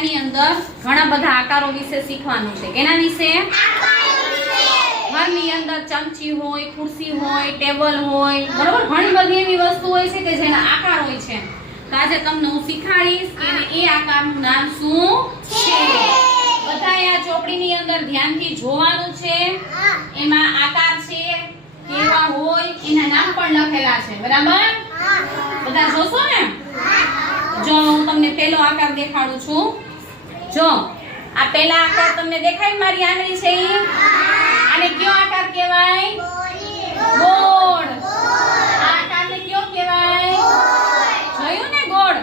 આની અંદર ઘણા બધા આકારો વિશે શીખવાનું છે. કેના વિશે? ઘરની અંદર ચમચી હોય ખુરશી હોય ટેબલ હોય બરોબર? ઘણી બધી એવી વસ્તુ હોય છે કે જેના આકાર હોય છે. તો આજે તમને હું શીખવાડીશ કે એ આકારનું નામ શું છે? બધાએ આ ચોપડીની અંદર ધ્યાનથી જોવાનું છે. એમાં આકાર છે કેવા હોય એના નામ પણ લખેલા છે. બરાબર? બધા જોશો ને? જો હું તમને પેલો આકાર દેખાડું છું. જો, આ પેલા આકાર તમને દેખાય મારી આંગળી છે ઈ? કયો આકાર કહેવાય? ગોળ. આ આકારને કયો કહેવાય? જોયું ને ગોળ?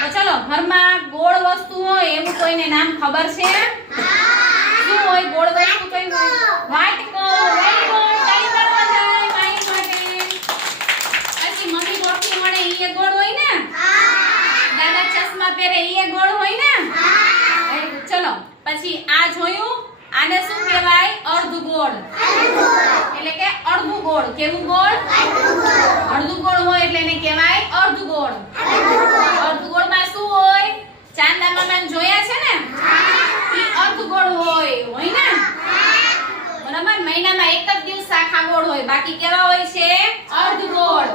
તો ચલો, ઘરમાં ગોળ વસ્તુ હોય એવું કોઈને નામ ખબર છે? શું હોય ગોળ વસ્તુ કઈ હોય માટે. પછી મમ્મી ગોળથી મળે ઈ ગોળ હોય ને? દાદા ચશ્મા પહેરે ઈ ગોળ હોય ને Very good. ચલો પછી આ જોયું? આને શું કહેવાય? અર્ધ ગોળ. એટલે કે અડધું ગોળ. કેવું ગોળ? અડધું ગોળ હોય એટલે એને કહેવાય અર્ધ ગોળ. અર્ધ ગોળમાં શું હોય? ચાંદા મામા જોયા છે ને? ઈ અર્ધ ગોળ હોય. હોય ને? બરાબર? મહિનામાં એક જ દિવસ આખા ગોળ હોય. બાકી કેવા હોય છે? અર્ધ ગોળ.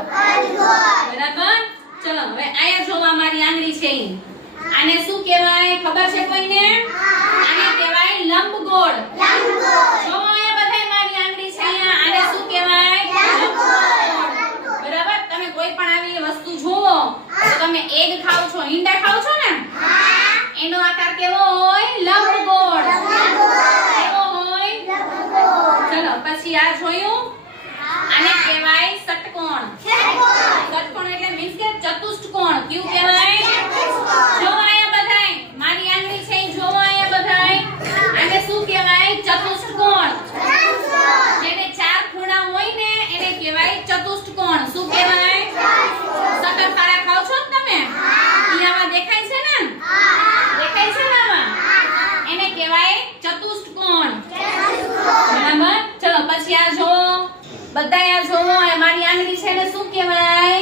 બરાબર? ચલો, હવે અહીંયા જોવા મારી આંગળી છે. આને શું કહેવાય? ખબર છે કોઈને આને કહેવાય લંબગોળ જો અહીંયા બધાય મારી આંગળી છે અહીંયા આને શું કહેવાય લંબગોળ બરાબર તમે કોઈ પણ આવી વસ્તુ જુઓ તો તમે એગ ખાવ છો? ઈંડા ખાવ છો ને? એનો આકાર કેવો હોય? લંબગોળ કેવો હોય? ચલો, પછી આ જોયું? આને કહેવાય ષટકોણ. ષટકોણ એટલે મીન્સ કે ચતુષ્ટકોણ કયું કહેવાય? જો અહીંયા બધાય. મારી આંગળી છે જો અહીંયા બધાય. આને શું કહેવાય? ચતુષ્ટકોણ જેને ચાર ખૂણા હોય ને, એને કહેવાય ચતુષ્ટકોણ શું કહેવાય શક્કરપારા ખાવ છો ને તમે ઈ આમાં દેખાય છે ને? દેખાય છે ને આમાં એને કહેવાય ચતુષ્ટકોણ બરાબર? ચલો પછી આ જો બધા આ જોવો મારી આંગળી છે એને શું કહેવાય?